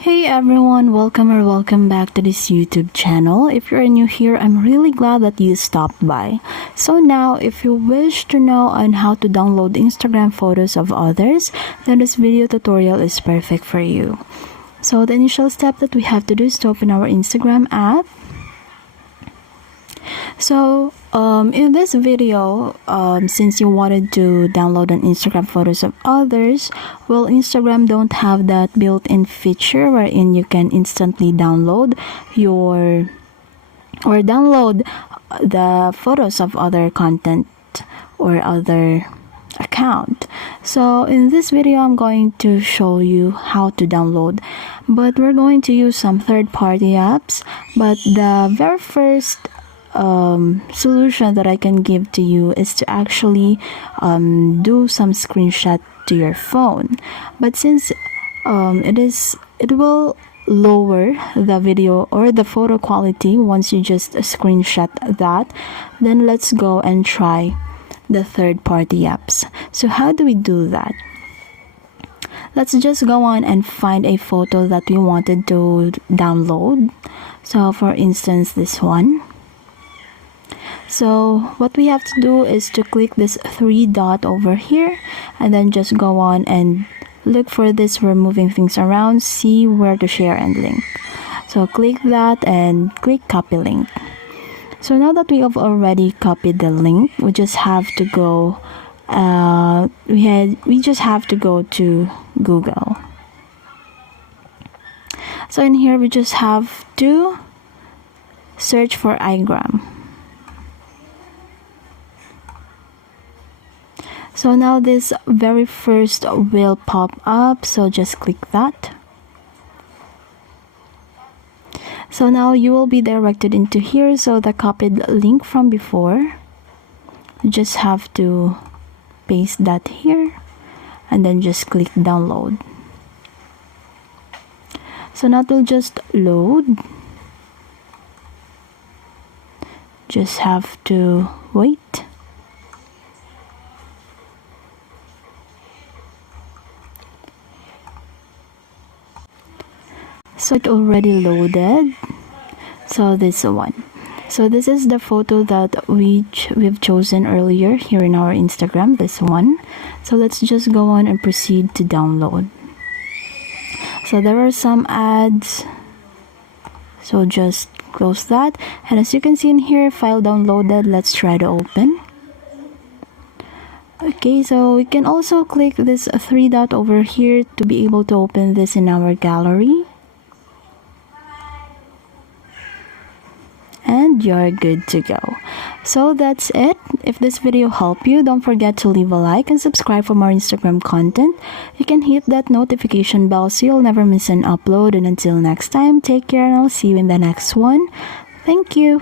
Hey everyone, welcome back to this YouTube channel. If you're new here, I'm really glad that you stopped by. So now, if you wish to know on how to download Instagram photos of others, then this video tutorial is perfect for you. So the initial step that we have to do is to open our Instagram app. So in this video, since you wanted to download an Instagram photos of others, well, Instagram don't have that built-in feature wherein you can instantly download the photos of other content or other account. So in this video, I'm going to show you how to download, but we're going to use some third-party apps. But the very first solution that I can give to you is to actually do some screenshot to your phone. But since it will lower the video or the photo quality once you just screenshot that, then let's go and try the third-party apps. So how do we do that? Let's just go on and find a photo that we wanted to download. So for instance, this one. So what we have to do is to click this three dot over here and then just go on and look for this where moving things around, see where to share and link. So click that and click copy link. So now that we have already copied the link, we just have to go we just have to go to Google. So in here we just have to search for iGram. So now this very first will pop up, so just click that. So now you will be directed into here, so the copied link from before, you just have to paste that here and then just click download. So now it will just load. Just have to wait. So it already loaded. So this one. So this is the photo that we've chosen earlier here in our Instagram, this one. So let's just go on and proceed to download. So there are some ads. So just close that. And as you can see in here, file downloaded. Let's try to open. Okay, so we can also click this three dot over here to be able to open this in our gallery. And you're good to go. So that's it. If this video helped you, don't forget to leave a like and subscribe for more Instagram content. You can hit that notification bell so you'll never miss an upload. And until next time, take care and I'll see you in the next one. Thank you.